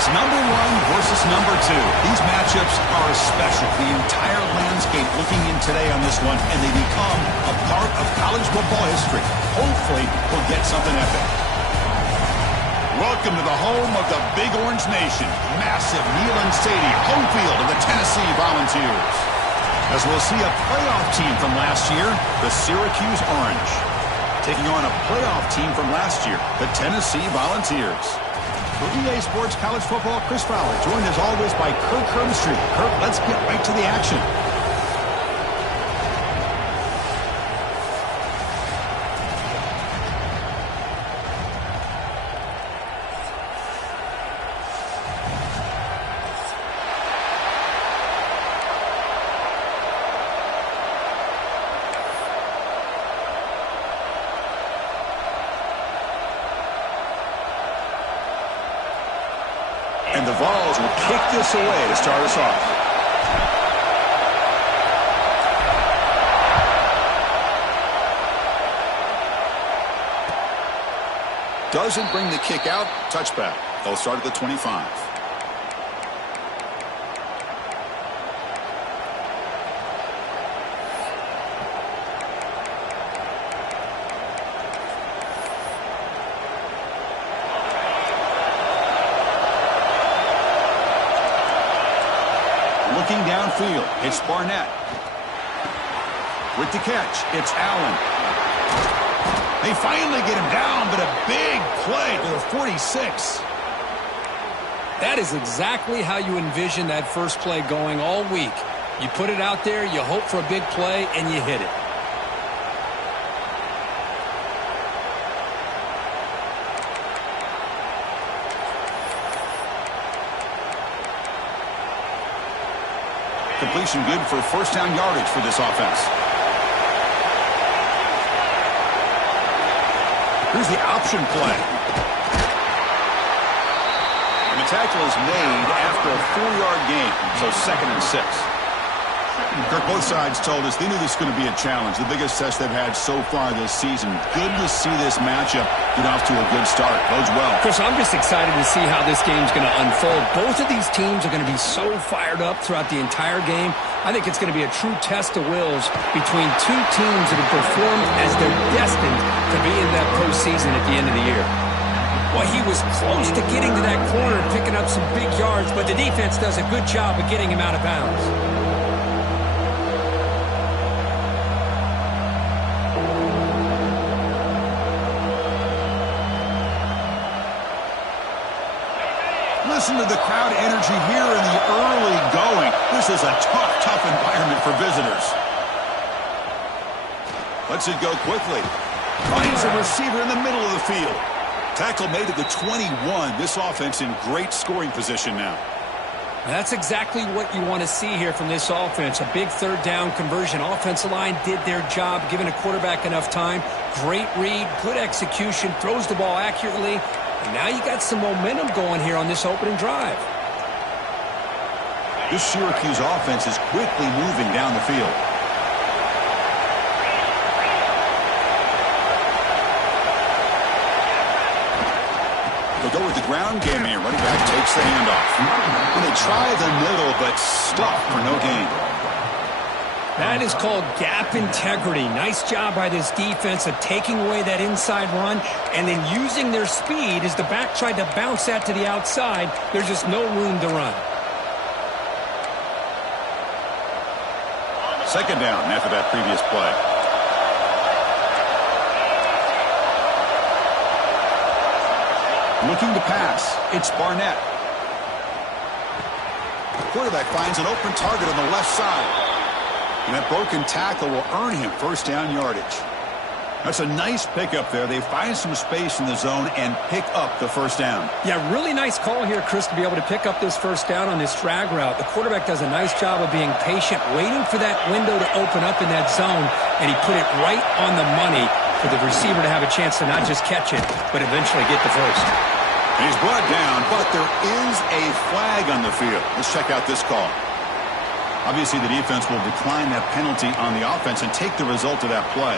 It's number 1 versus number 2. These matchups are special. The entire landscape looking in today on this one, and they become a part of college football history. Hopefully, we'll get something epic. Welcome to the home of the Big Orange Nation. Massive Neyland Stadium, home field of the Tennessee Volunteers. As we'll see a playoff team from last year, the Syracuse Orange, taking on a playoff team from last year, the Tennessee Volunteers. For EA Sports College Football, Chris Fowler, joined as always by Kirk Herbstreit. Kirk, let's get right to the action. And the Vols will kick this away to start us off. Doesn't bring the kick out. Touchback. They'll start at the 25. Looking downfield, it's Barnett. With the catch, it's Allen. They finally get him down, but a big play to the 46. That is exactly how you envision that first play going all week. You put it out there, you hope for a big play, and you hit it. Completion good for first down yardage for this offense. Here's the option play. And the tackle is made after a 4-yard gain, so 2nd and 6. Kirk, both sides told us they knew this was going to be a challenge, the biggest test they've had so far this season. Good to see this matchup get off to a good start. Bodes well. Chris, I'm just excited to see how this game's going to unfold. Both of these teams are going to be so fired up throughout the entire game. I think it's going to be a true test of wills between two teams that have performed as they're destined to be in that postseason at the end of the year. Well, he was close to getting to that corner and picking up some big yards, but the defense does a good job of getting him out of bounds. Listen to the crowd energy here in the early going. This is a tough environment for visitors. Lets it go quickly. Finds a receiver in the middle of the field. Tackle made at the 21. This offense in great scoring position now. That's exactly what you want to see here from this offense. A big third down conversion. Offensive line did their job, giving a quarterback enough time. Great read, good execution, throws the ball accurately. And now you got some momentum going here on this opening drive. This Syracuse offense is quickly moving down the field. They'll go with the ground game here. Running back takes the handoff. And they try the middle, but stop for no gain. That is called gap integrity. Nice job by this defense of taking away that inside run and then using their speed as the back tried to bounce that to the outside. There's just no room to run. Second down after that previous play. Looking to pass. It's Barnett. The quarterback finds an open target on the left side. And that broken tackle will earn him first down yardage. That's a nice pickup there. They find some space in the zone and pick up the first down. Yeah, really nice call here, Chris, to be able to pick up this first down on this drag route. The quarterback does a nice job of being patient, waiting for that window to open up in that zone, and he put it right on the money for the receiver to have a chance to not just catch it, but eventually get the first. And he's brought down, but there is a flag on the field. Let's check out this call. Obviously, the defense will decline that penalty on the offense and take the result of that play.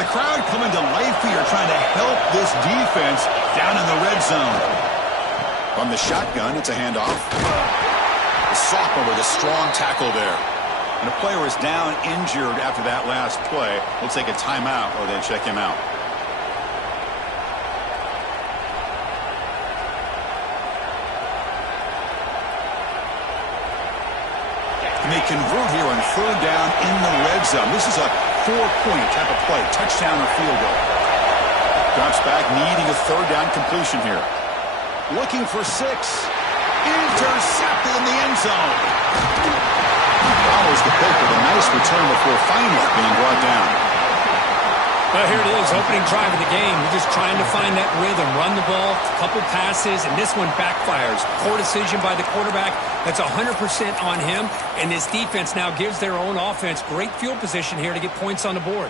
the crowd coming to life here, trying to help this defense down in the red zone. From the shotgun, it's a handoff. The sophomore with a strong tackle there. And a player is down injured after that last play. We'll take a timeout or they check him out. And they convert here on third down in the red zone. This is a 4-point type of play, touchdown or field goal. Drops back, needing a third down completion here. Looking for 6. Intercepted in the end zone. Follows the pick with a nice return before finally being brought down. Well, here it is, opening drive of the game. We're just trying to find that rhythm, run the ball, a couple passes, and this one backfires. Poor decision by the quarterback. That's 100% on him, and this defense now gives their own offense great field position here to get points on the board.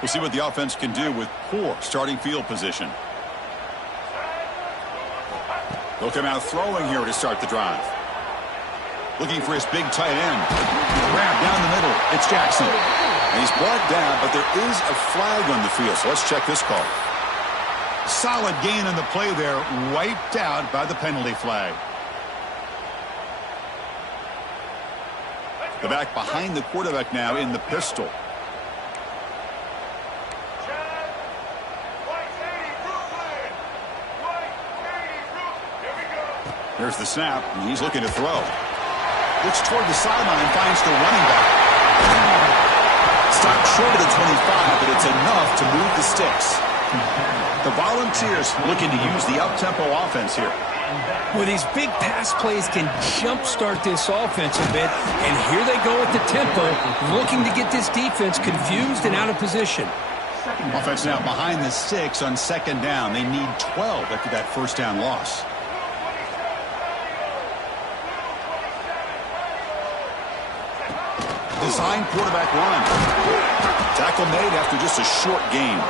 We'll see what the offense can do with poor starting field position. They'll come out throwing here to start the drive. Looking for his big tight end. Grab down the middle. It's Jackson. And he's brought down, but there is a flag on the field, so let's check this call. Solid gain on the play there, wiped out by the penalty flag. The back behind the quarterback now in the pistol. There's the snap, and he's looking to throw. Looks toward the sideline, finds the running back. Stopped short of the 25, but it's enough to move the sticks. The Volunteers looking to use the up-tempo offense here. Well, these big pass plays can jumpstart this offense a bit, and here they go at the tempo, looking to get this defense confused and out of position. Offense now behind the 6 on second down. They need 12 after that first down loss. Design quarterback run. Tackle made after just a short gain.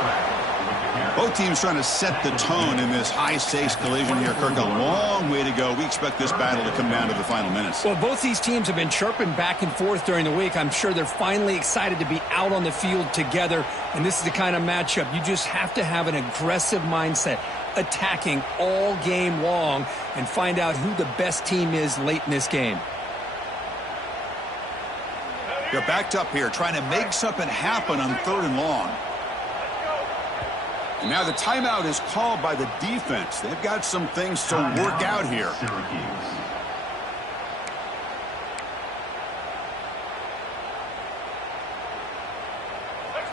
Both teams trying to set the tone in this high-stakes collision here. Kirk, a long way to go. We expect this battle to come down to the final minutes. Well, both these teams have been chirping back and forth during the week. I'm sure they're finally excited to be out on the field together. And this is the kind of matchup you just have to have an aggressive mindset, attacking all game long, and find out who the best team is late in this game. They're backed up here, trying to make something happen on third and long. And now the timeout is called by the defense. They've got some things to work out here.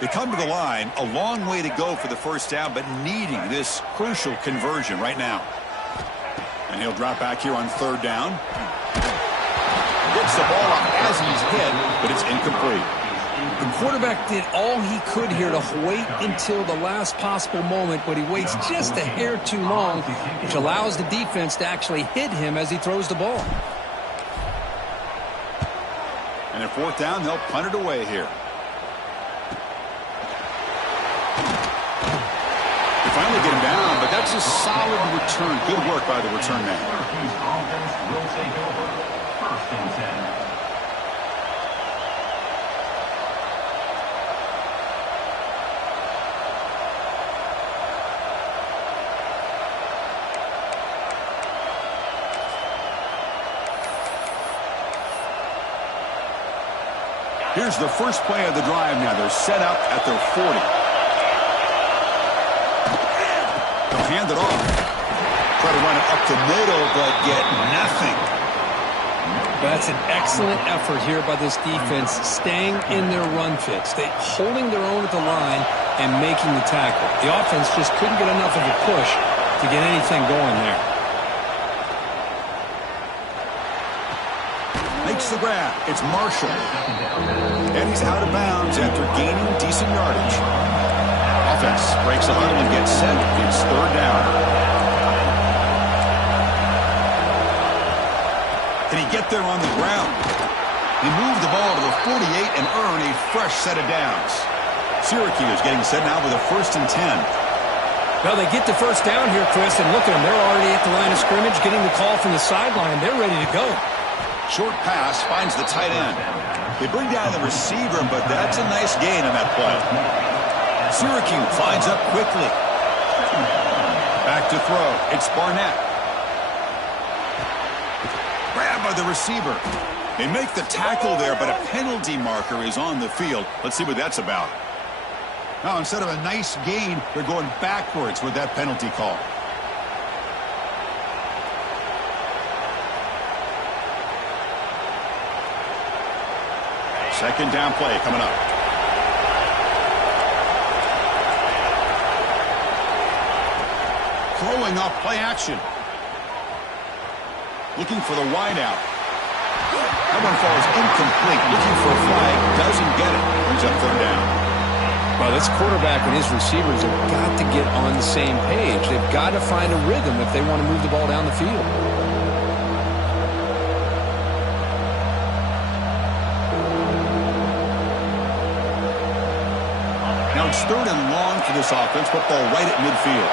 They come to the line, a long way to go for the first down, but needing this crucial conversion right now. And he'll drop back here on third down. Gets the ball up as he's hit, but it's incomplete. The quarterback did all he could here to wait until the last possible moment, but he waits just a hair too long, which allows the defense to actually hit him as he throws the ball. And at fourth down, they'll punt it away here. They finally get him down, but that's a solid return. Good work by the return man. Here's the first play of the drive now. They're set up at their 40. They'll hand it off. Try to run it up the middle, but get nothing. That's an excellent effort here by this defense, staying in their run fits. They holding their own at the line and making the tackle. The offense just couldn't get enough of a push to get anything going there. Makes the grab. It's Marshall. And he's out of bounds after gaining decent yardage. Offense breaks a huddle and gets set. It's third down. Can he get there on the ground? He moved the ball to the 48 and earn a fresh set of downs. Syracuse getting set now with a 1st and 10. Well, they get the first down here, Chris, and look at them. They're already at the line of scrimmage, getting the call from the sideline. They're ready to go. Short pass finds the tight end. They bring down the receiver, but that's a nice gain on that play. Syracuse finds up quickly. Back to throw. It's Barnett. Grabbed by the receiver. They make the tackle there, but a penalty marker is on the field. Let's see what that's about. Now, instead of a nice gain, they're going backwards with that penalty call. Second down play coming up. Throwing off play action. Looking for the wideout. That one falls incomplete. Looking for a flag. Doesn't get it. Brings up third down. Well, this quarterback and his receivers have got to get on the same page. They've got to find a rhythm if they want to move the ball down the field. Now it's third and long for this offense. Football right at midfield.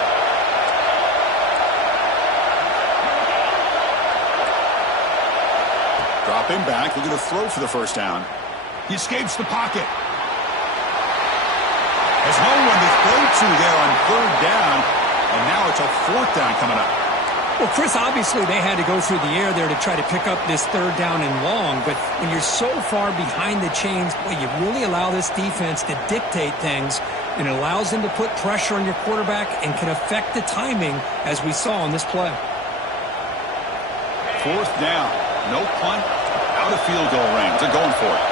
Dropping back. Looking to throw for the first down. He escapes the pocket. There's no one to throw to there on third down. And now it's a fourth down coming up. Well, Chris, obviously they had to go through the air there to try to pick up this third down and long. But when you're so far behind the chains, boy, you really allow this defense to dictate things. And it allows them to put pressure on your quarterback and can affect the timing, as we saw on this play. Fourth down. No punt. Out of field goal range. They're going for it.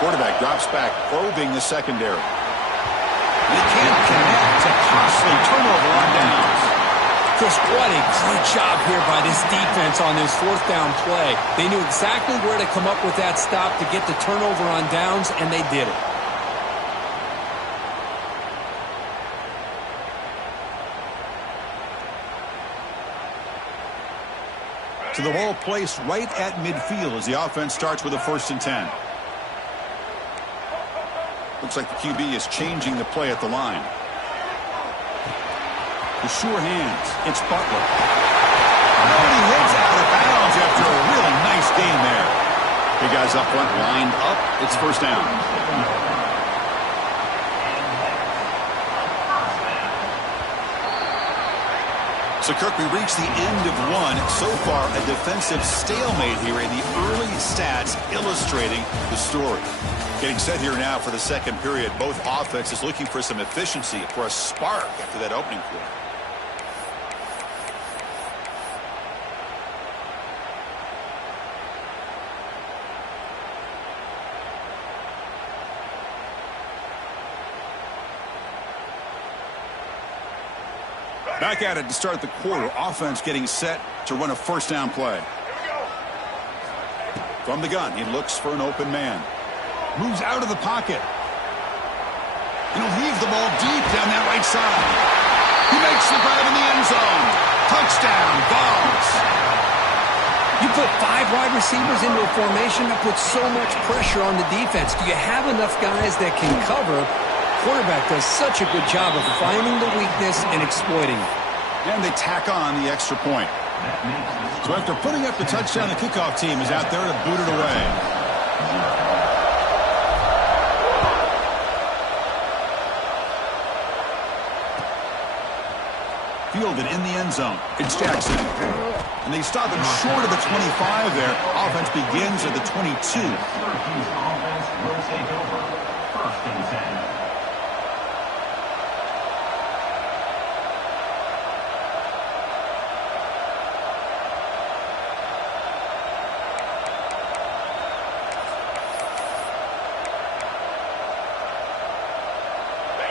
Quarterback drops back, probing the secondary. They can't connect. A costly turnover on downs. Chris, what a great job here by this defense on this fourth down play. They knew exactly where to come up with that stop to get the turnover on downs, and they did it. To the ball placed right at midfield as the offense starts with a 1st and 10. Looks like the QB is changing the play at the line. The sure hands. It's Butler. Oh, he hits out of bounds after a really nice gain there. Big guys up front, lined up. It's first down. So, Kirk, we reached the end of one. So far, a defensive stalemate here, and the early stats illustrating the story. Getting set here now for the second period. Both offenses looking for some efficiency, for a spark after that opening quarter. Back at it to start the quarter. Offense getting set to run a first down play. From the gun, he looks for an open man. Moves out of the pocket. And he'll heave the ball deep down that right side. He makes the grab in the end zone. Touchdown, Vols. You put 5 wide receivers into a formation that puts so much pressure on the defense. Do you have enough guys that can cover? Quarterback does such a good job of finding the weakness and exploiting it. And they tack on the extra point. So after putting up the touchdown, the kickoff team is out there to boot it away. Fielded in the end zone. It's Jackson. And they stop him short of the 25 there. Offense begins at the 22. Will take over. 1st and 10.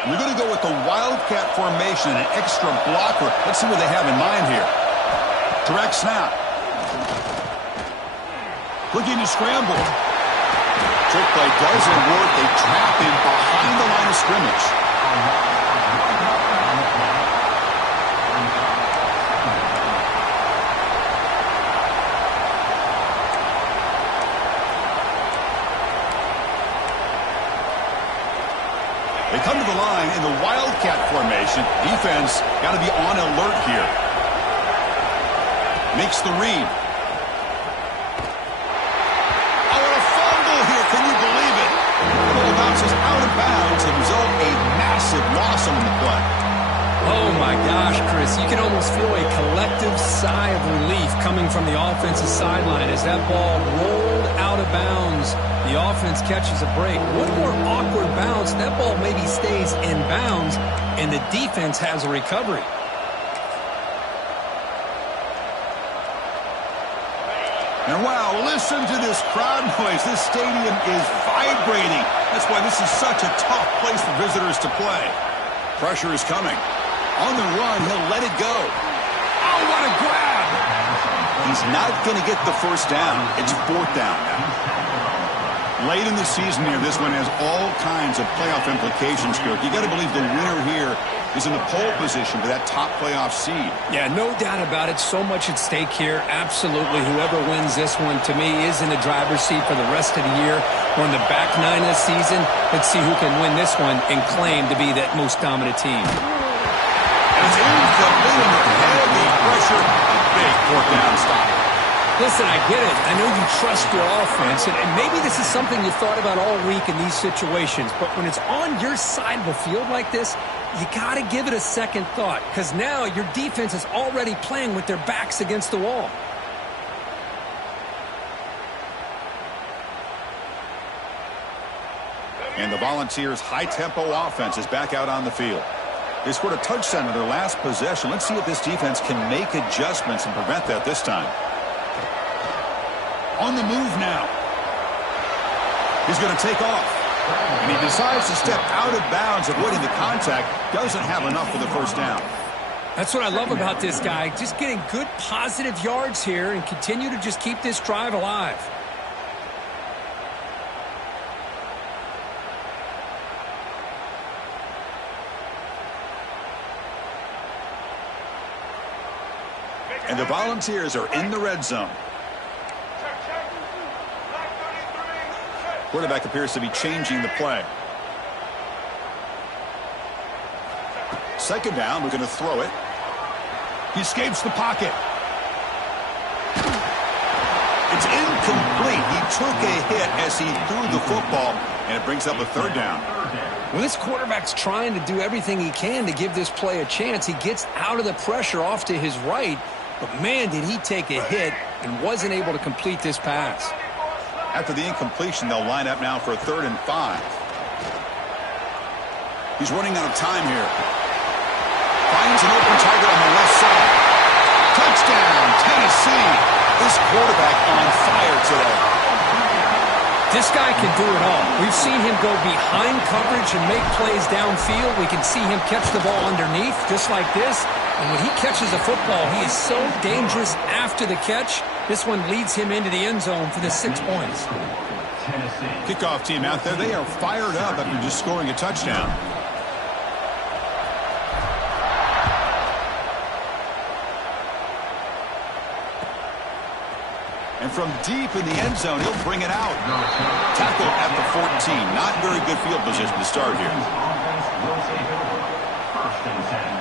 We're going to go with the Wildcat formation, an extra blocker. Let's see what they have in mind here. Direct snap. Looking to scramble. Trick play doesn't work. They trap him behind the line of scrimmage. They come to the line in the Wildcat formation. Defense got to be on alert here. Makes the read. Oh, and a fumble here. Can you believe it? The ball bounces out of bounds and result a massive loss on the play. Oh, my gosh, Chris. You can almost feel a collective sigh of relief coming from the offensive sideline as that ball rolled out of bounds. The offense catches a break. One more awkward bounce. That ball maybe stays in bounds, and the defense has a recovery. And wow, listen to this crowd noise. This stadium is vibrating. That's why this is such a tough place for visitors to play. Pressure is coming. On the run, he'll let it go. Oh, what a grab! He's not going to get the first down. It's fourth down now. Late in the season here, this one has all kinds of playoff implications, Kirk. You got to believe the winner here is in the pole position for that top playoff seed. Yeah, no doubt about it. So much at stake here. Absolutely. Whoever wins this one, to me, is in the driver's seat for the rest of the year. We're in the back nine of the season. Let's see who can win this one and claim to be that most dominant team. And it's incomplete under heavy pressure. A big fourth down stop. Listen, I get it. I know you trust your offense, and maybe this is something you thought about all week in these situations, but when it's on your side of the field like this, you got to give it a second thought, because now your defense is already playing with their backs against the wall. And the Volunteers' high-tempo offense is back out on the field. They scored a touchdown in their last possession. Let's see if this defense can make adjustments and prevent that this time. On the move now. He's going to take off. And he decides to step out of bounds, avoiding the contact. Doesn't have enough for the first down. That's what I love about this guy. Just getting good positive yards here and continue to just keep this drive alive. And the Volunteers are in the red zone. Quarterback appears to be changing the play. Second down, we're going to throw it. He escapes the pocket. It's incomplete. He took a hit as he threw the football, and it brings up a third down. Well, this quarterback's trying to do everything he can to give this play a chance. He gets out of the pressure off to his right, but man, did he take a hit and wasn't able to complete this pass. After the incompletion, they'll line up now for a 3rd and 5. He's running out of time here. Finds an open target on the left side. Touchdown, Tennessee. This quarterback on fire today. This guy can do it all. We've seen him go behind coverage and make plays downfield. We can see him catch the ball underneath, just like this. And when he catches a football, he is so dangerous after the catch. This one leads him into the end zone for the 6 points. Kickoff team out there. They are fired up after just scoring a touchdown. And from deep in the end zone, he'll bring it out. Tackle at the 14. Not very good field position to start here. First and 10.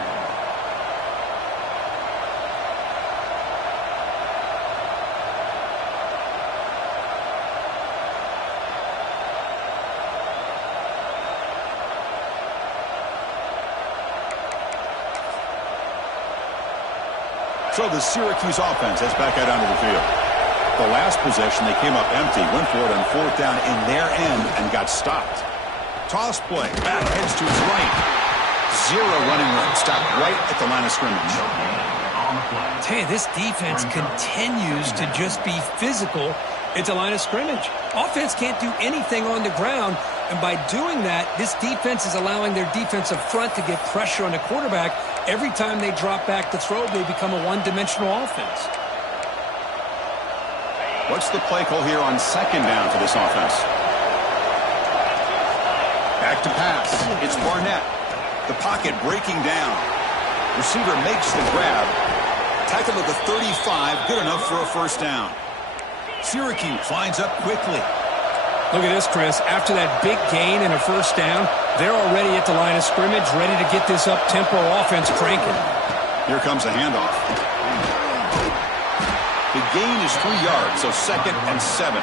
So the Syracuse offense heads back out onto the field. The last possession, they came up empty, went for it on 4th down in their end and got stopped. Toss play, back heads to his right. 0 running room, stopped right at the line of scrimmage. Hey, this defense continues to just be physical at the line of scrimmage. Offense can't do anything on the ground, and by doing that, this defense is allowing their defensive front to get pressure on the quarterback. Every time they drop back to throw, they become a one-dimensional offense. What's the play call here on 2nd down for this offense? Back to pass. It's Barnett. The pocket breaking down. Receiver makes the grab. Tackled at the 35. Good enough for a first down. Syracuse lines up quickly. Look at this, Chris. After that big gain and a first down, they're already at the line of scrimmage, ready to get this up-tempo offense cranking. Here comes a handoff. The gain is 3 yards, so 2nd and 7.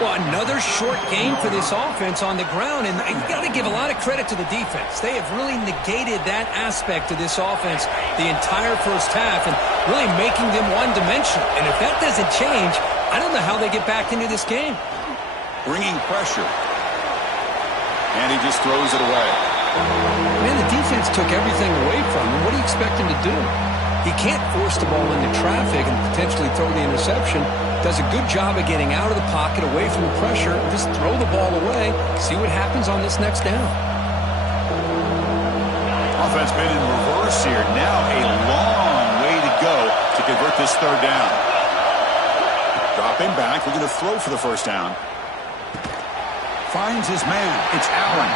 Well, another short game for this offense on the ground, and you got to give a lot of credit to the defense. They have really negated that aspect of this offense the entire first half and really making them one-dimensional. And if that doesn't change, I don't know how they get back into this game. Bringing pressure. And he just throws it away. Man, the defense took everything away from him. What do you expect him to do? He can't force the ball into traffic and potentially throw the interception. Does a good job of getting out of the pocket, away from the pressure, just throw the ball away, see what happens on this next down. Offense been in reverse here. Now a long way to go to convert this 3rd down. Dropping back, we're going to throw for the first down. Finds his man. It's Allen.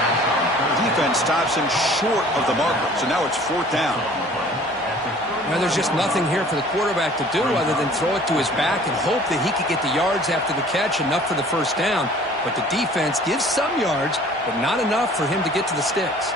The defense stops him short of the marker, so now it's 4th down. Well, there's just nothing here for the quarterback to do other than throw it to his back and hope that he could get the yards after the catch, enough for the first down. But the defense gives some yards, but not enough for him to get to the sticks.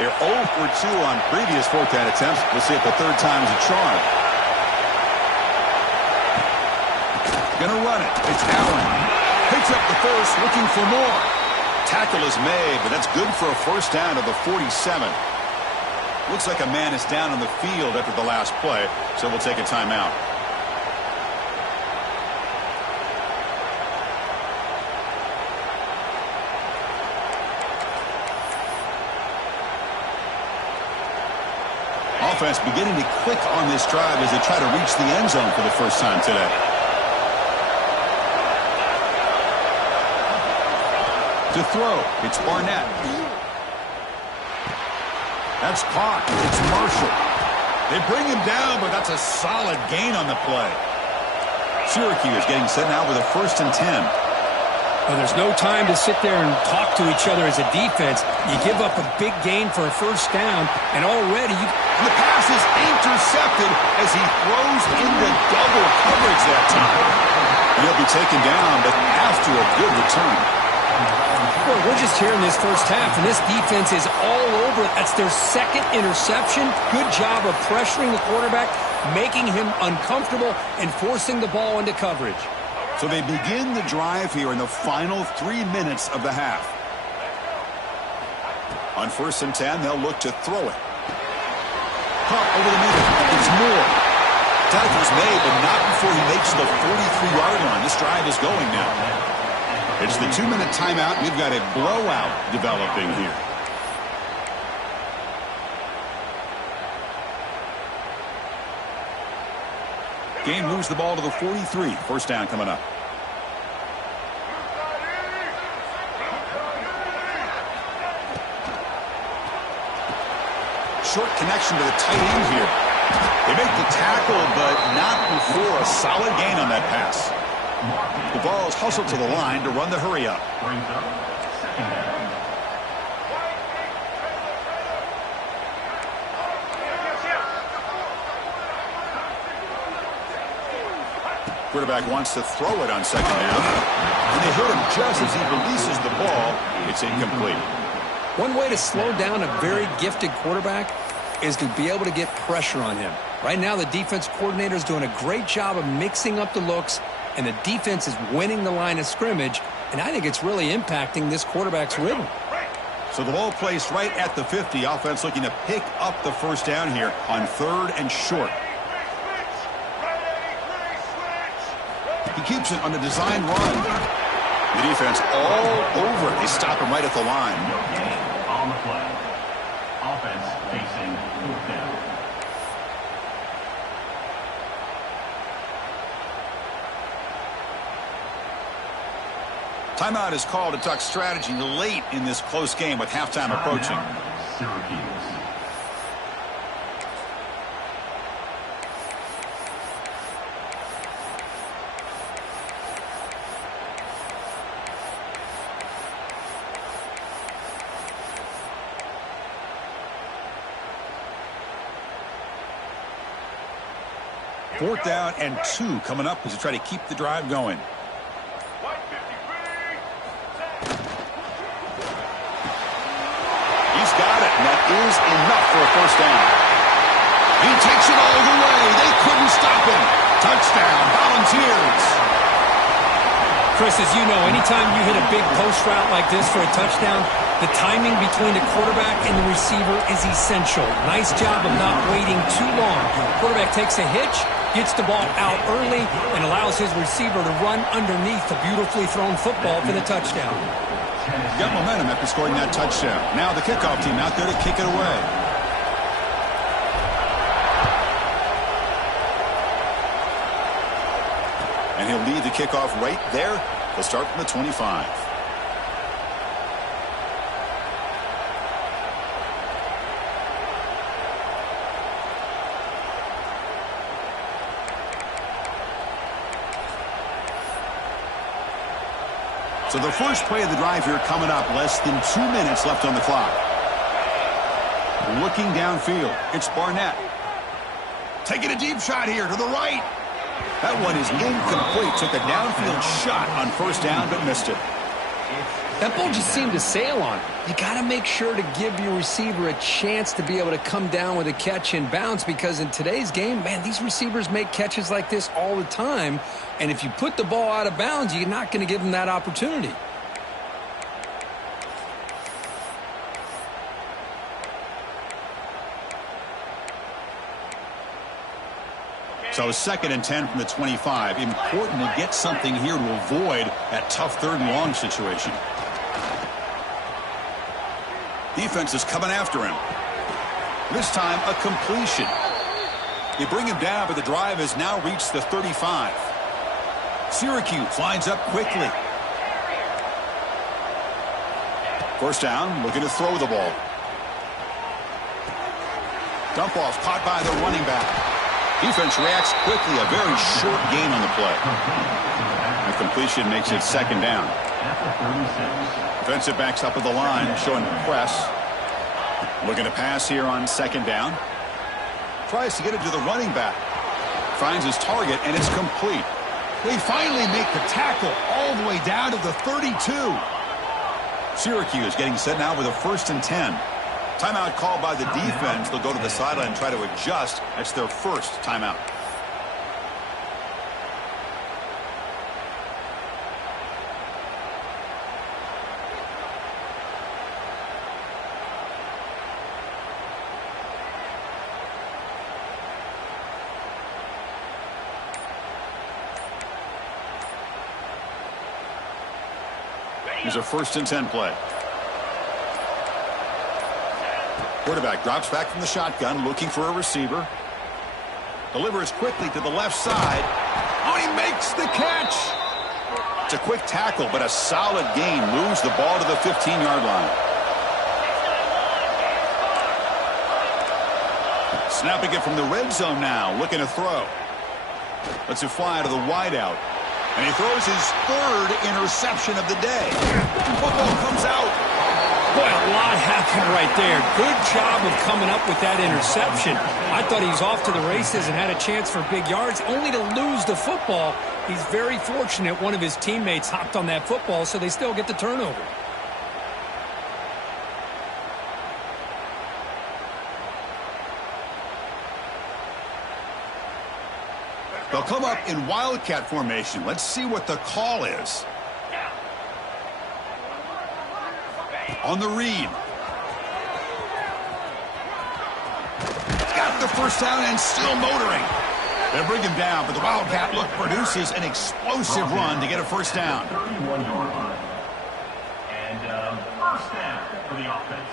They're 0 for 2 on previous 4th down attempts. We'll see if the 3rd time's a charm. Gonna run it. It's Allen. Picks up the first, looking for more. Tackle is made, but that's good for a first down to the 47. Looks like a man is down on the field after the last play, so we'll take a timeout. Offense beginning to click on this drive as they try to reach the end zone for the first time today. To throw, it's Barnett. That's caught. It's Marshall. They bring him down, but that's a solid gain on the play. Syracuse getting set now with a 1st and 10. Well, there's no time to sit there and talk to each other as a defense. You give up a big gain for a first down, and already the pass is intercepted as he throws into double coverage that time. He'll be taken down, but after a good return. Boy, we're just here in this first half, and this defense is all over it. That's their 2nd interception. Good job of pressuring the quarterback, making him uncomfortable, and forcing the ball into coverage. So they begin the drive here in the final 3 minutes of the half. On 1st and 10, they'll look to throw it. Caught over the middle. It's Moore. Tackle's made, but not before he makes the 43-yard line. This drive is going now. It's the 2-minute timeout. We've got a blowout developing here. Game moves the ball to the 43. First down coming up. Short connection to the tight end here. They make the tackle, but not before a solid gain on that pass. The ball is hustled to the line to run the hurry up. Quarterback wants to throw it on 2nd down. And they hit him just as he releases the ball. It's incomplete. One way to slow down a very gifted quarterback is to be able to get pressure on him. Right now, the defense coordinator is doing a great job of mixing up the looks, and the defense is winning the line of scrimmage, and I think it's really impacting this quarterback's rhythm. So the ball placed right at the 50. Offense looking to pick up the first down here on 3rd and short. He keeps it on the design run. The defense all over it. They stop him right at the line. On the play. Offense facing 4th down. Timeout is called to talk strategy late in this close game with halftime approaching. Syracuse. 4th down and 2 coming up as you try to keep the drive going. He's got it, and that is enough for a 1st down. He takes it all the way. They couldn't stop him. Touchdown, Volunteers. Chris, as you know, anytime you hit a big post route like this for a touchdown, the timing between the quarterback and the receiver is essential. Nice job of not waiting too long. Quarterback takes a hitch, gets the ball out early, and allows his receiver to run underneath the beautifully thrown football for the touchdown. Got momentum after scoring that touchdown. Now the kickoff team out there to kick it away. And he'll lead the kickoff right there. They'll start from the 25. So the first play of the drive here coming up. Less than 2 minutes left on the clock. Looking downfield. It's Barnett. Taking a deep shot here to the right. That one is incomplete. Took a downfield shot on 1st down, but missed it. That ball just seemed to sail on him. You got to make sure to give your receiver a chance to be able to come down with a catch and bounce, because in today's game, man, these receivers make catches like this all the time. And if you put the ball out of bounds, you're not going to give them that opportunity. So 2nd and 10 from the 25. Important to get something here to avoid that tough 3rd and long situation. Defense is coming after him. This time a completion. They bring him down, but the drive has now reached the 35. Syracuse lines up quickly. 1st down, looking to throw the ball. Dump off caught by the running back. Defense reacts quickly. A very short gain on the play. The completion makes it 2nd down. Defensive backs up at the line, showing press. Looking to pass here on 2nd down. Tries to get it to the running back. Finds his target, and it's complete. They finally make the tackle all the way down to the 32. Syracuse getting set now with a 1st and 10. Timeout called by the defense. They'll go to the sideline and try to adjust. That's their 1st timeout. Here's a 1st and 10 play. Quarterback drops back from the shotgun, looking for a receiver. Delivers quickly to the left side. Oh, he makes the catch. It's a quick tackle, but a solid gain. Moves the ball to the 15-yard line. Snapping it from the red zone now, looking to throw. Lets it fly to the wideout. And he throws his 3rd interception of the day. Football comes out. Boy, a lot happened right there. Good job of coming up with that interception. I thought he was off to the races and had a chance for big yards, only to lose the football. He's very fortunate one of his teammates hopped on that football, so they still get the turnover. They'll come up in wildcat formation. Let's see what the call is. On the read. Got the 1st down and still motoring. They bring him down, but the wildcat look produces an explosive run to get a 1st down. 31-yard line. And 1st down for the offense.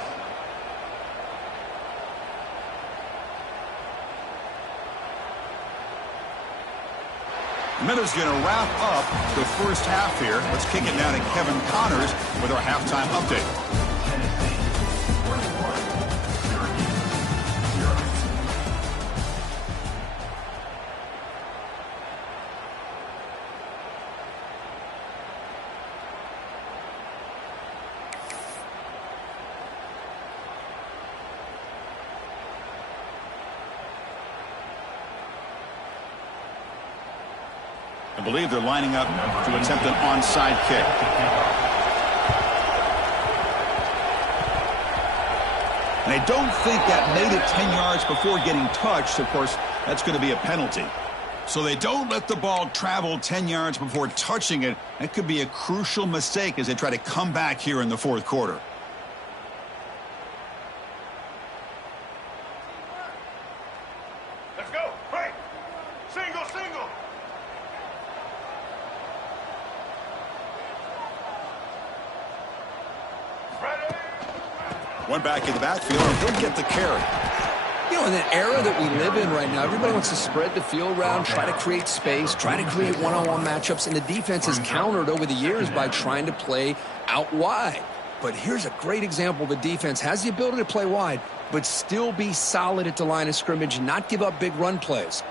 Miller's going to wrap up the 1st half here. Let's kick it down to Kevin Connors with our halftime update. I believe they're lining up to attempt an onside kick. And I don't think that made it 10 yards before getting touched. Of course, that's going to be a penalty. So they don't let the ball travel 10 yards before touching it. That could be a crucial mistake as they try to come back here in the fourth quarter. Let's go. Break. Single, single. Ready. One back in the backfield, and he'll get the carry. You know, in the era that we live in right now, everybody wants to spread the field around, try to create space, try to create one-on-one matchups, and the defense has countered over the years by trying to play out wide. But here's a great example. The defense has the ability to play wide, but still be solid at the line of scrimmage and not give up big run plays.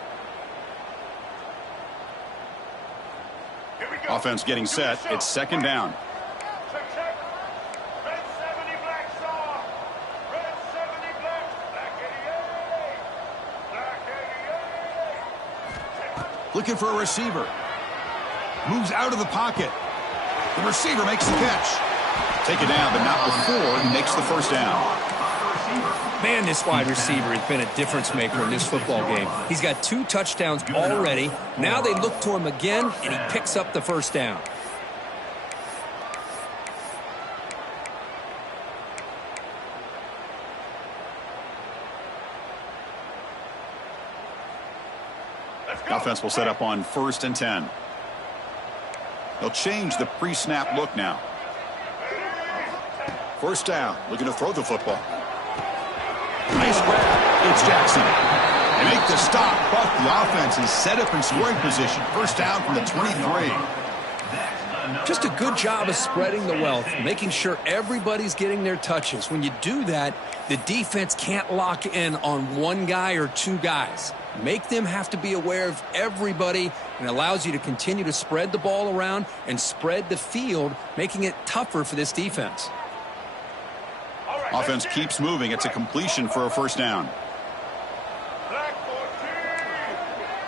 Here we go. Offense getting set. It's second down. Check, check. Red 70, black saw. Red 70, black 88. Black 88. Looking for a receiver. Moves out of the pocket. The receiver makes the catch. Take it down, but not before he makes the first down. Man, this wide receiver has been a difference maker in this football game. He's got 2 touchdowns already. Now they look to him again, and he picks up the first down. Offense will set up on 1st and 10. They'll change the pre-snap look now. First down, looking to throw the football. Nice grab. It's Jackson. They make the stop, but the offense is set up in scoring position. First down from the 23. Just a good job of spreading the wealth, making sure everybody's getting their touches. When you do that, the defense can't lock in on one guy or 2 guys. Make them have to be aware of everybody, and allows you to continue to spread the ball around and spread the field, making it tougher for this defense. Offense keeps moving. It's a completion for a first down. Black 14.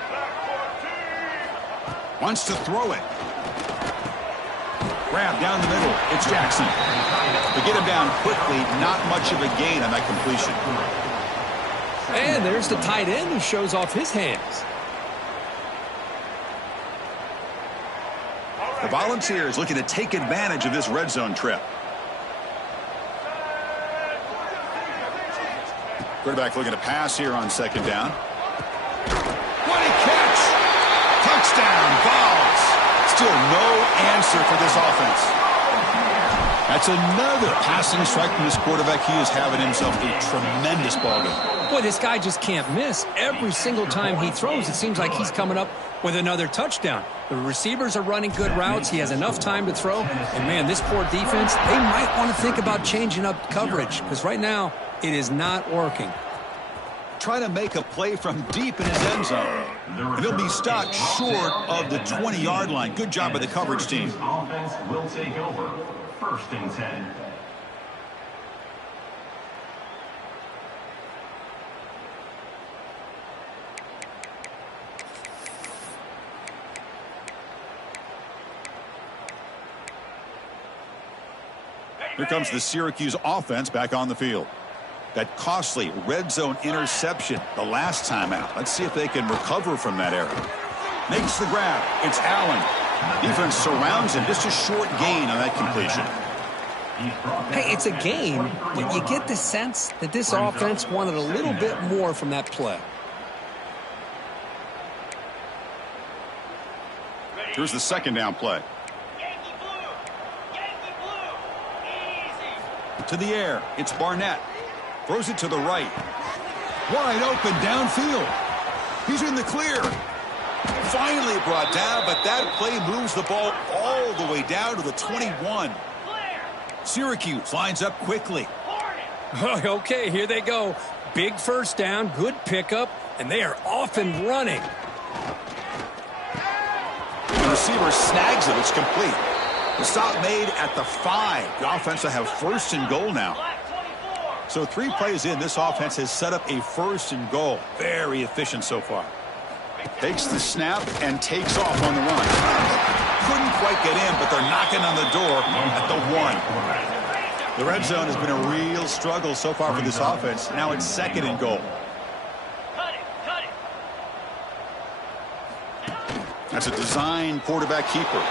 Black 14. Wants to throw it. Grab down the middle. It's Jackson. They get him down quickly. Not much of a gain on that completion. And there's the tight end who shows off his hands. The Volunteers looking to take advantage of this red zone trip. Quarterback looking to pass here on second down. What a catch! Touchdown, Vols. Still no answer for this offense. That's another passing strike from this quarterback. He is having himself a tremendous ball game. Boy, this guy just can't miss. Every single time he throws, it seems like he's coming up with another touchdown. The receivers are running good routes. He has enough time to throw. And, man, this poor defense, they might want to think about changing up coverage, because right now it is not working. Trying to make a play from deep in his end zone. And he'll be stopped short of the 20-yard line. Good job by the coverage team. Offense will take over. 1st and 10. Here comes the Syracuse offense back on the field. That costly red zone interception the last time out. Let's see if they can recover from that error. Makes the grab. It's Allen. Defense surrounds him. Just a short gain on that completion. Hey, it's a gain, but you get the sense that this offense wanted a little bit more from that play. Here's the second down play. To the air. It's Barnett. Throws it to the right. Wide open downfield. He's in the clear. Finally brought down, but that play moves the ball all the way down to the 21. Syracuse lines up quickly. Okay, here they go. Big first down, good pickup, and they are off and running. The receiver snags it. It's complete. The stop made at the 5. The offense will have 1st and goal now. So 3 plays in, this offense has set up a 1st and goal. Very efficient so far. Takes the snap and takes off on the run. Couldn't quite get in, but they're knocking on the door at the 1. The red zone has been a real struggle so far for this offense. Now it's 2nd and goal. That's a design quarterback keeper.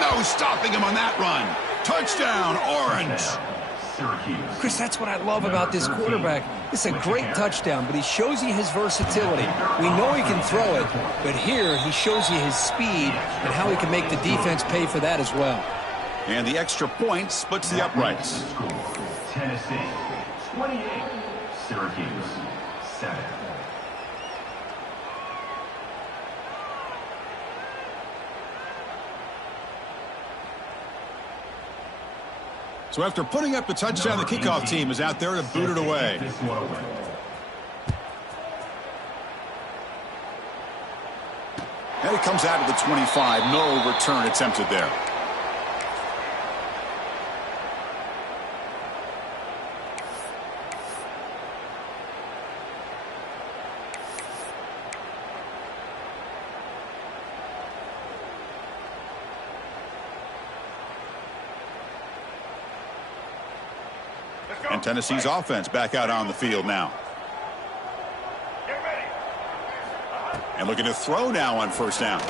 No stopping him on that run. Touchdown, Orange. Chris, that's what I love about this quarterback. It's a great touchdown, but he shows you his versatility. We know he can throw it, but here he shows you his speed and how he can make the defense pay for that as well. And the extra point splits the uprights. Tennessee 28, Syracuse 7. So after putting up the touchdown, the kickoff team is out there to boot it away. And it comes out to the 25. No return attempted there. And Tennessee's offense back out on the field now. And looking to throw now on 1st down.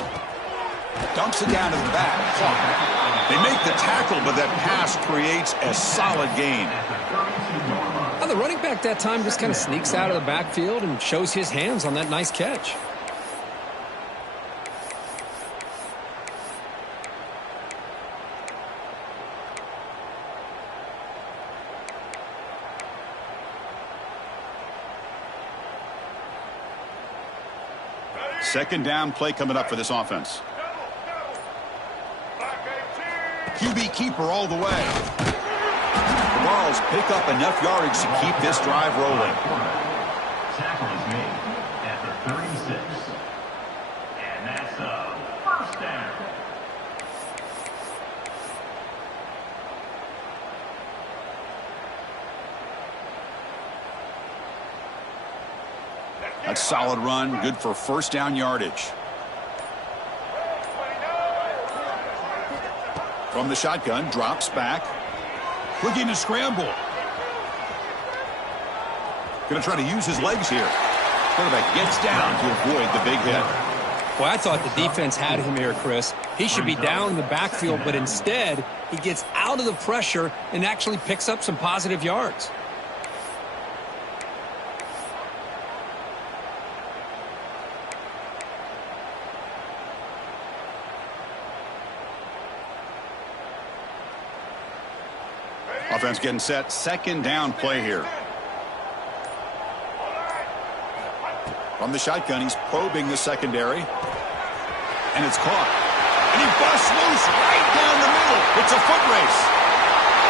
Dumps it down to the back. They make the tackle, but that pass creates a solid gain. Now the running back that time just kind of sneaks out of the backfield and shows his hands on that nice catch. Second down play coming up for this offense. QB keeper all the way. The Vols pick up enough yardage to keep this drive rolling. Tackle is made at the 36. And that's a 1st down. That's solid run, good for 1st down yardage. From the shotgun, drops back. Looking to scramble. Going to try to use his legs here. Quarterback gets down to avoid the big hit. Well, I thought the defense had him here, Chris. He should be down in the backfield, but instead he gets out of the pressure and actually picks up some positive yards. Offense getting set. 2nd down play here. From the shotgun, he's probing the secondary. And it's caught. And he busts loose right down the middle. It's a foot race.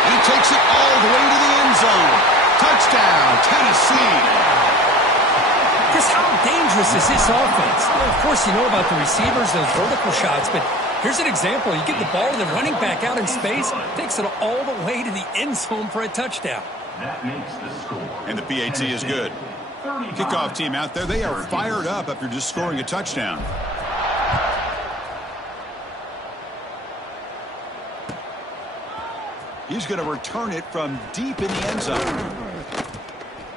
He takes it all the way to the end zone. Touchdown, Tennessee. Chris, how dangerous is this offense? Well, of course, you know about the receivers, those vertical shots, but here's an example. You get the ball to the running back out in space, takes it all the way to the end zone for a touchdown. That makes the score. And the PAT is good. Kickoff team out there, they are fired up after just scoring a touchdown. He's going to return it from deep in the end zone.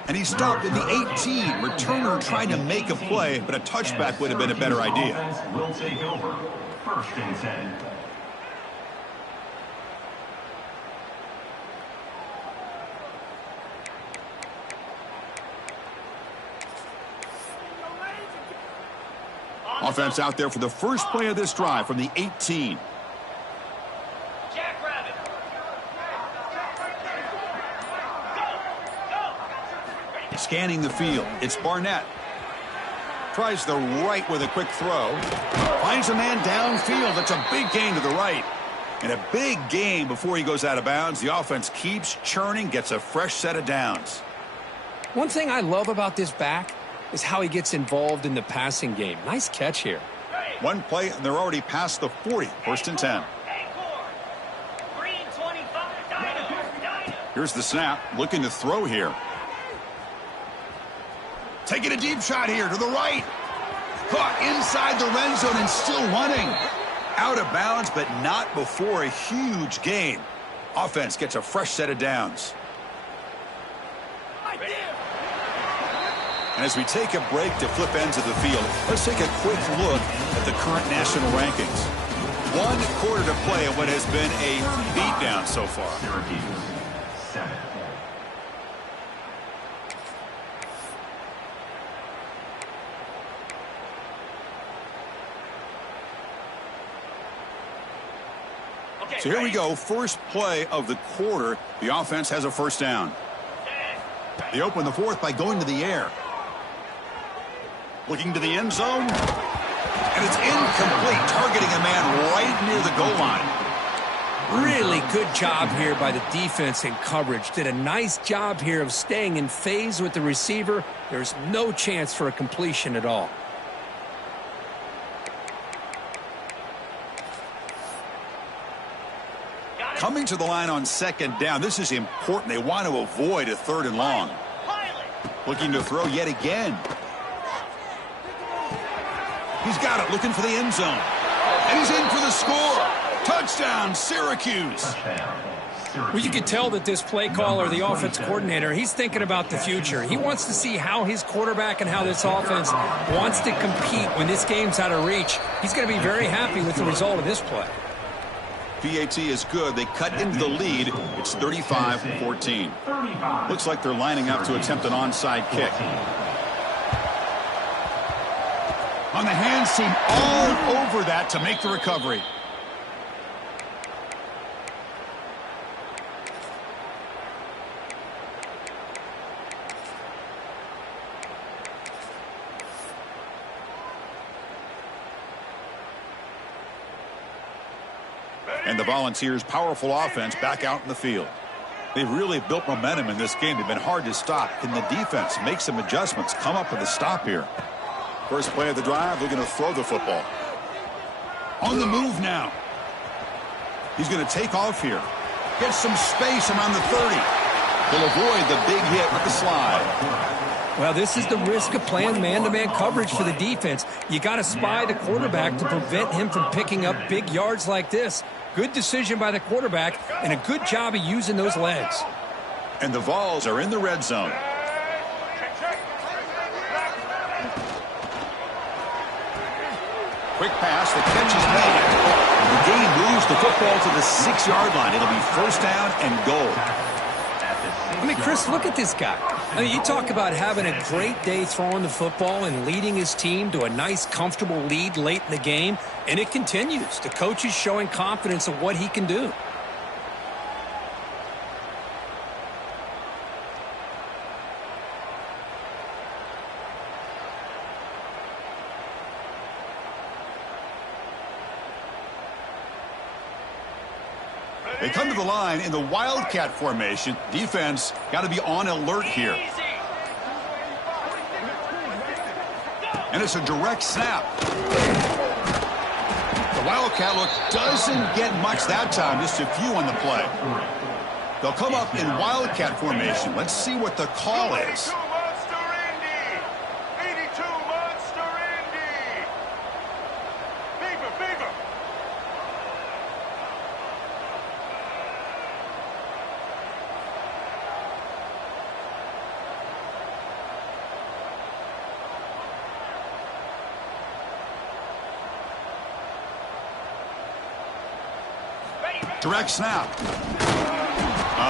And he stopped at the 18. Returner trying to make a play, but a touchback would have been a better idea. Will take over. 1st and 10. Offense out there for the first play of this drive from the 18. Scanning the field. It's Barnett. Tries the right with a quick throw. Finds a man downfield. That's a big gain to the right. And a big gain before he goes out of bounds. The offense keeps churning, gets a fresh set of downs. One thing I love about this back is how he gets involved in the passing game. Nice catch here. One play, and they're already past the 40. 1st and 10. Here's the snap. Looking to throw here. Taking a deep shot here to the right. Caught inside the red zone and still running. Out of bounds, but not before a huge gain. Offense gets a fresh set of downs. And as we take a break to flip ends of the field, let's take a quick look at the current national rankings. 1 quarter to play in what has been a beatdown so far. Syracuse, 7. So here we go, first play of the quarter. The offense has a first down. They open the fourth by going to the air. Looking to the end zone. And it's incomplete, targeting a man right near the goal line. Really good job here by the defense in coverage. Did a nice job here of staying in phase with the receiver. There's no chance for a completion at all. Coming to the line on second down. This is important. They want to avoid a 3rd and long. Looking to throw yet again. He's got it, looking for the end zone. And he's in for the score. Touchdown, Syracuse. Well, you can tell that this play caller, the offense coordinator, he's thinking about the future. He wants to see how his quarterback and how this offense wants to compete when this game's out of reach. He's going to be very happy with the result of this play. PAT is good. They cut into the lead. It's 35-14. Looks like they're lining up to attempt an onside kick. On the hands team, all over that to make the recovery. And the Volunteers' powerful offense back out in the field. They've really built momentum in this game. They've been hard to stop. Can the defense make some adjustments, come up with a stop here? First play of the drive, they're going to throw the football. On the move now. He's going to take off here. Get some space around the 30. He'll avoid the big hit with the slide. Well, this is the risk of playing man-to-man coverage for the defense. You got to spy the quarterback to prevent him from picking up big yards like this. Good decision by the quarterback and a good job of using those legs. And the Vols are in the red zone. Quick pass, the catch is made. The game moves the football to the 6-yard line. It'll be first down and goal. I mean, Chris, look at this guy. I mean, you talk about having a great day throwing the football and leading his team to a nice, comfortable lead late in the game, and it continues. The coach is showing confidence of what he can do. They come to the line in the Wildcat formation. Defense got to be on alert here. And it's a direct snap. The Wildcat look doesn't get much that time, just a few on the play. They'll come up in Wildcat formation. Let's see what the call is. Direct snap.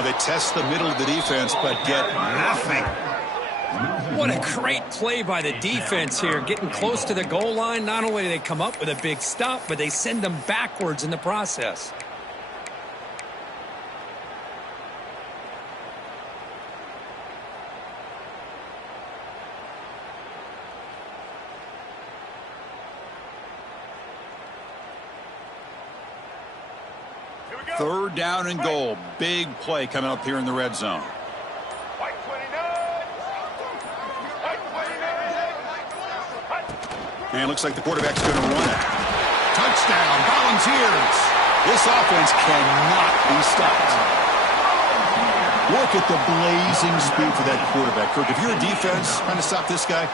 They test the middle of the defense, but get nothing. What a great play by the defense here. Getting close to the goal line, not only do they come up with a big stop, but they send them backwards in the process. Third down and goal. Big play coming up here in the red zone. And it looks like the quarterback's going to run it. Touchdown, Volunteers. This offense cannot be stopped. Look at the blazing speed for that quarterback. Kirk, if you're a defense trying to stop this guy,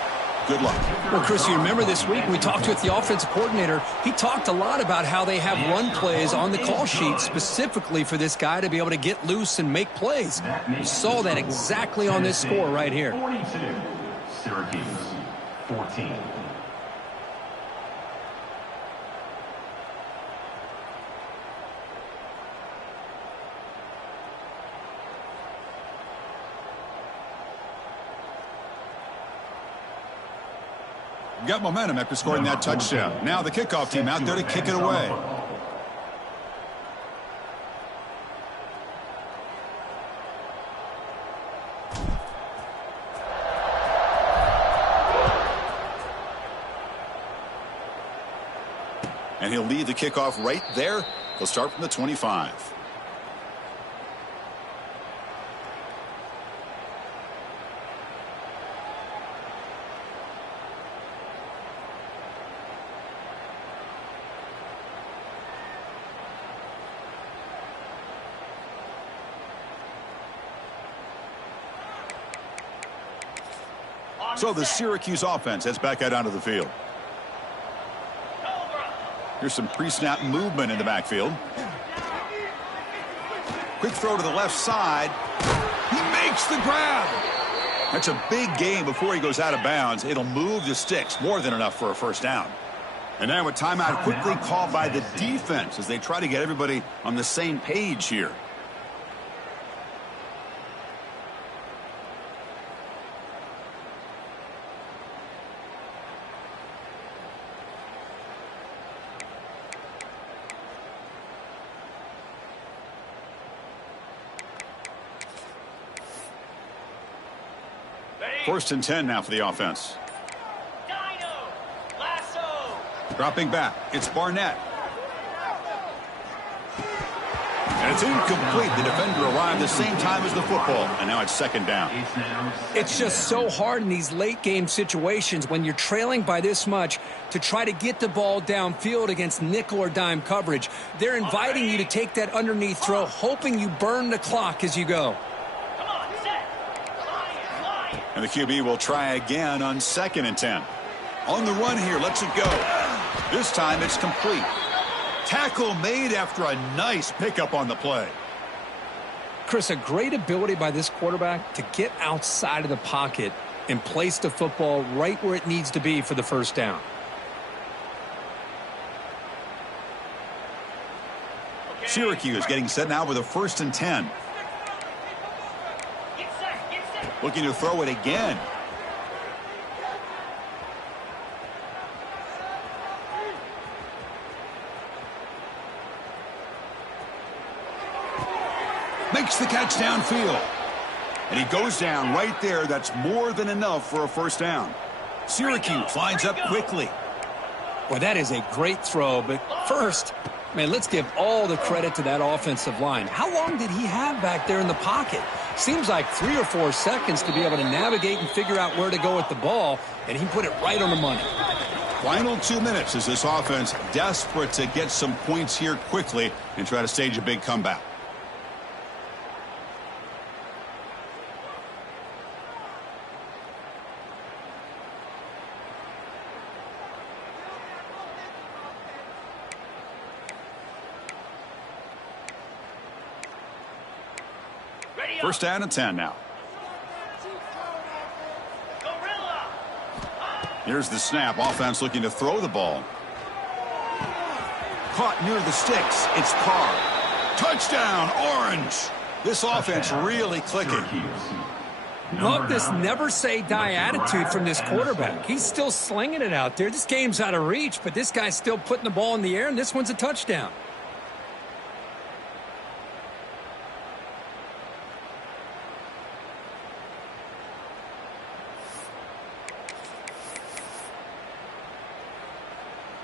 Good luck. Well, Chris, you remember this week we talked with the offensive coordinator. He talked a lot about how they have run plays on the call sheet specifically for this guy to be able to get loose and make plays. You saw that exactly on this score right here. 42, Syracuse, 14. Got momentum after scoring that touchdown. Now the kickoff team out there to kick it away. And he'll lead the kickoff right there. He'll start from the 25. So the Syracuse offense heads back out onto the field. Here's some pre-snap movement in the backfield. Quick throw to the left side. He makes the grab. That's a big gain before he goes out of bounds. It'll move the sticks, more than enough for a first down. And now a timeout quickly called by the defense as they try to get everybody on the same page here. First and 10 now for the offense. Dropping back. It's Barnett. And it's incomplete. The defender arrived the same time as the football. And now it's second down. It's just so hard in these late game situations when you're trailing by this much to try to get the ball downfield against nickel or dime coverage. They're inviting you to take that underneath throw, hoping you burn the clock as you go. And the QB will try again on second and 10. On the run here, lets it go. This time it's complete. Tackle made after a nice pickup on the play. Chris, a great ability by this quarterback to get outside of the pocket and place the football right where it needs to be for the first down. Syracuse getting set now with a first and 10. Looking to throw it again. Makes the catch downfield. And he goes down right there. That's more than enough for a first down. Syracuse lines up quickly. Well, that is a great throw. But first, man, let's give all the credit to that offensive line. How long did he have back there in the pocket? Seems like 3 or 4 seconds to be able to navigate and figure out where to go with the ball, and he put it right on the money. Final 2 minutes as this offense desperate to get some points here quickly and try to stage a big comeback. First down and 10 now. Here's the snap. Offense looking to throw the ball. Caught near the sticks. It's Carr. Touchdown, Orange. This offense really clicking. Love this never say die attitude from this quarterback. He's still slinging it out there. This game's out of reach, but this guy's still putting the ball in the air, and this one's a touchdown.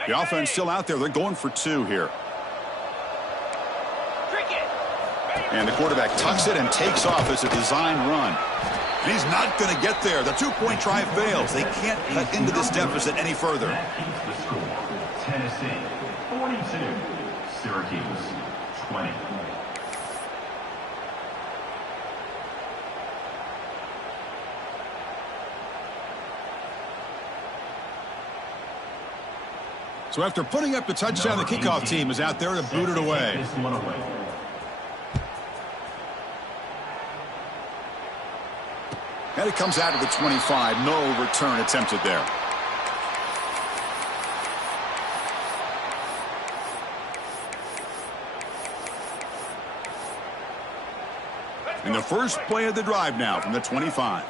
The offense still out there. They're going for 2 here. And the quarterback tucks it and takes off as a design run. And he's not going to get there. The 2-point try fails. They can't cut into this deficit any further. Tennessee, 42. Syracuse, 20. So after putting up the touchdown, the kickoff team is out there to boot it away. This one away. And it comes out of the 25. No return attempted there. And the first play of the drive now from the 25.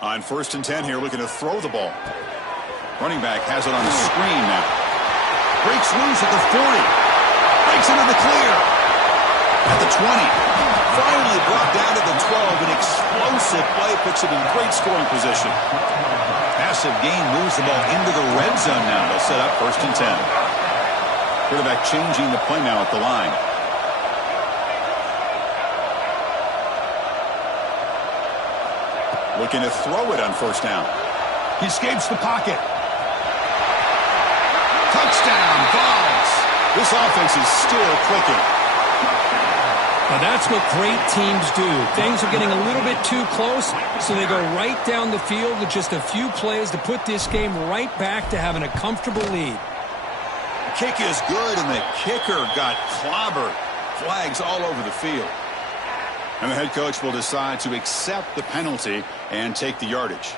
On 1st and 10 here, looking to throw the ball. Running back has it on the screen now. Breaks loose at the 40. Breaks into the clear. At the 20. Finally brought down to the 12. An explosive play puts it in great scoring position. Massive gain moves the ball into the red zone now. They'll set up 1st and 10. Quarterback changing the play now at the line. Looking to throw it on 1st down. He escapes the pocket. Touchdown, Vols. This offense is still clicking. Now that's what great teams do. Things are getting a little bit too close, so they go right down the field with just a few plays to put this game right back to having a comfortable lead. The kick is good, and the kicker got clobbered. Flags all over the field. And the head coach will decide to accept the penalty and take the yardage.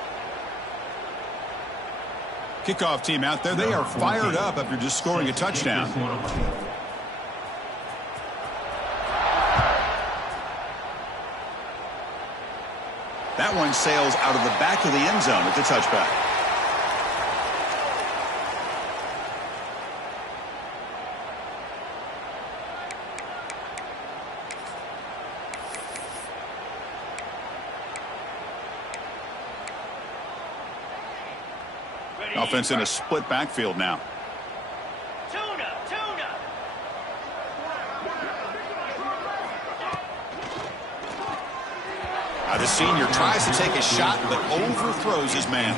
Kickoff team out there, they are fired up after just scoring a touchdown. That one sails out of the back of the end zone with the touchback. Offense in a split backfield now. The senior tries to take a shot, but overthrows his man.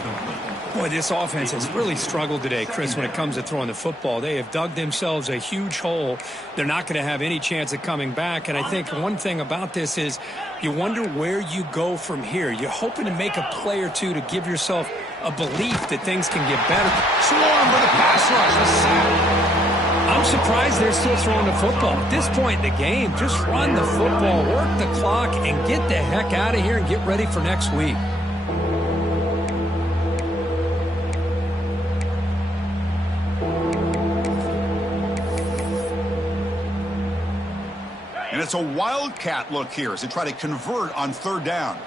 Boy, this offense has really struggled today, Chris, when it comes to throwing the football. They have dug themselves a huge hole. They're not going to have any chance of coming back. And I think one thing about this is you wonder where you go from here. You're hoping to make a play or two to give yourself a belief that things can get better. Swarm with a pass rush. A sack. I'm surprised they're still throwing the football. At this point in the game, just run the football, work the clock, and get the heck out of here and get ready for next week. And it's a wildcat look here as they try to convert on 3rd down.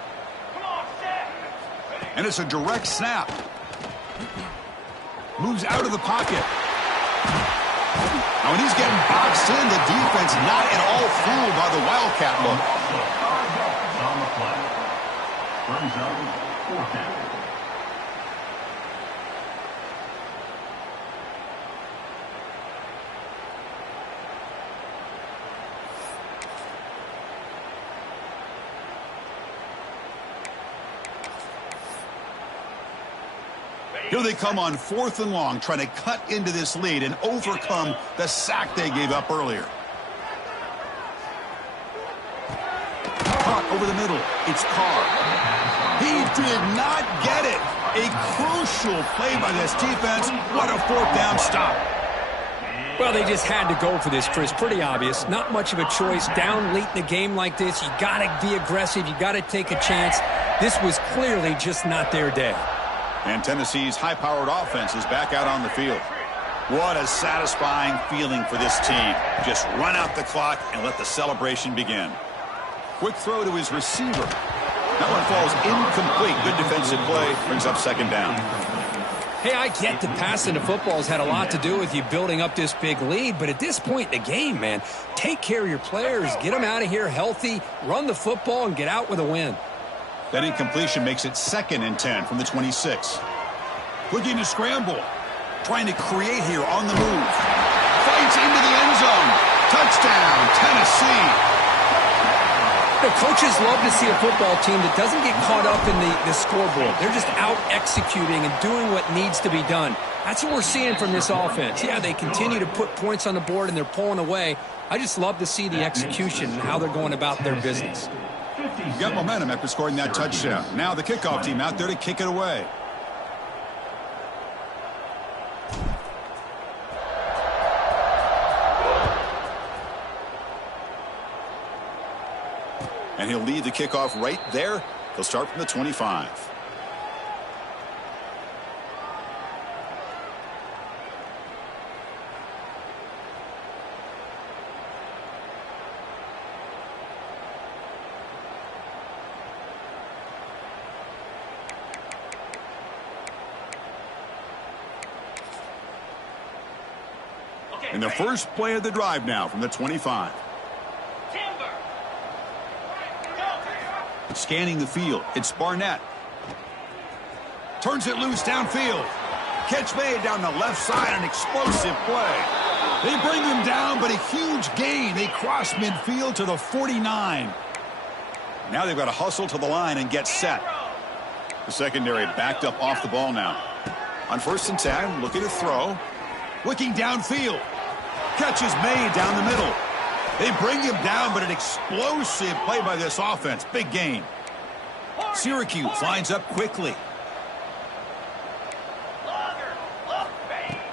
And it's a direct snap. Moves out of the pocket. Now when he's getting boxed in, the defense not at all fooled by the wildcat look. On the play. Brings up 4th down. Here they come on 4th and long, trying to cut into this lead and overcome the sack they gave up earlier. Caught over the middle. It's Carr. He did not get it. A crucial play by this defense. What a 4th down stop. Well, they just had to go for this, Chris. Pretty obvious. Not much of a choice. Down late in the game like this, you got to be aggressive. You got to take a chance. This was clearly just not their day. And Tennessee's high-powered offense is back out on the field. What a satisfying feeling for this team. Just run out the clock and let the celebration begin. Quick throw to his receiver. That one falls incomplete. Good defensive play. Brings up 2nd down. Hey, I get that passing the football has had a lot to do with you building up this big lead, but at this point in the game, man, take care of your players. Get them out of here healthy, run the football, and get out with a win. That incompletion makes it 2nd and 10 from the 26. Looking to scramble. Trying to create here on the move. Fights into the end zone. Touchdown, Tennessee. The coaches love to see a football team that doesn't get caught up in the scoreboard. They're just out executing and doing what needs to be done. That's what we're seeing from this offense. Yeah, they continue to put points on the board and they're pulling away. I just love to see the execution and how they're going about their business. You got momentum after scoring that touchdown. Now the kickoff team out there to kick it away. And he'll lead the kickoff right there. He'll start from the 25. And the first play of the drive now from the 25. Scanning the field, it's Barnett. Turns it loose downfield. Catch made down the left side, an explosive play. They bring him down, but a huge gain. They cross midfield to the 49. Now they've got to hustle to the line and get set. The secondary backed up off the ball now. On 1st and 10, looking to throw. Looking downfield. Catch is made down the middle. They bring him down, but an explosive play by this offense. Big gain. Syracuse lines up quickly.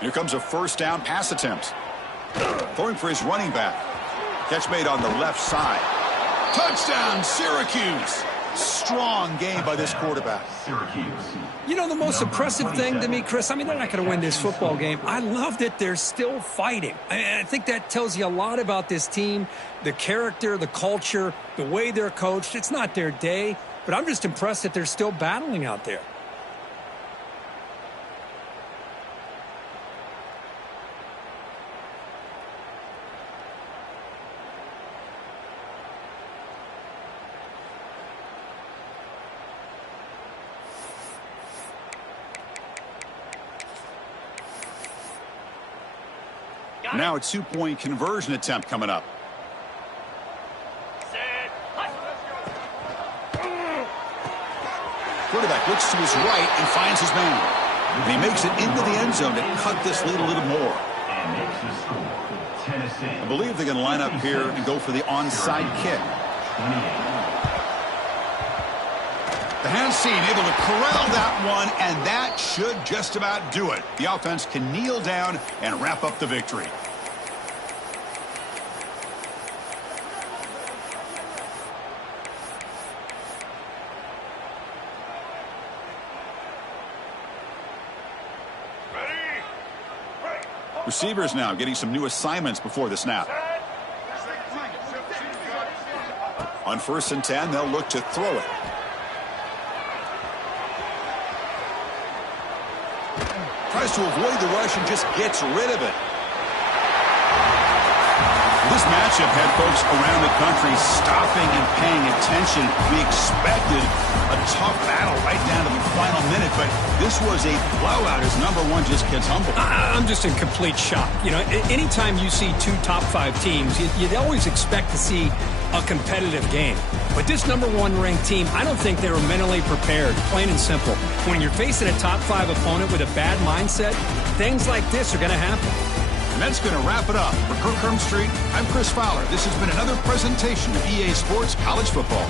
Here comes a first down pass attempt. Throwing for his running back. Catch made on the left side. Touchdown, Syracuse. Strong game by this quarterback. You know, the most impressive thing to me, Chris, I mean, they're not going to win this football game. I love that they're still fighting. I think that tells you a lot about this team, the character, the culture, the way they're coached. It's not their day, but I'm just impressed that they're still battling out there. Now a 2-point conversion attempt coming up. Quarterback looks to his right and finds his man. And he makes it into the end zone to cut this lead a little more. I believe they're going to line up here and go for the onside kick. The hands seen, able to corral that one, and that should just about do it. The offense can kneel down and wrap up the victory. Receivers now getting some new assignments before the snap. On 1st and 10, they'll look to throw it. Tries to avoid the rush and just gets rid of it. This matchup had folks around the country stopping and paying attention. We expected a tough battle right down to the final minute, but this was a blowout as number one just gets humbled. I'm just in complete shock. You know, anytime you see two top 5 teams, you'd always expect to see a competitive game. But this number 1 ranked team, I don't think they were mentally prepared, plain and simple. When you're facing a top 5 opponent with a bad mindset, things like this are going to happen. And that's going to wrap it up. For Kirk Street, I'm Chris Fowler. This has been another presentation of EA Sports College Football.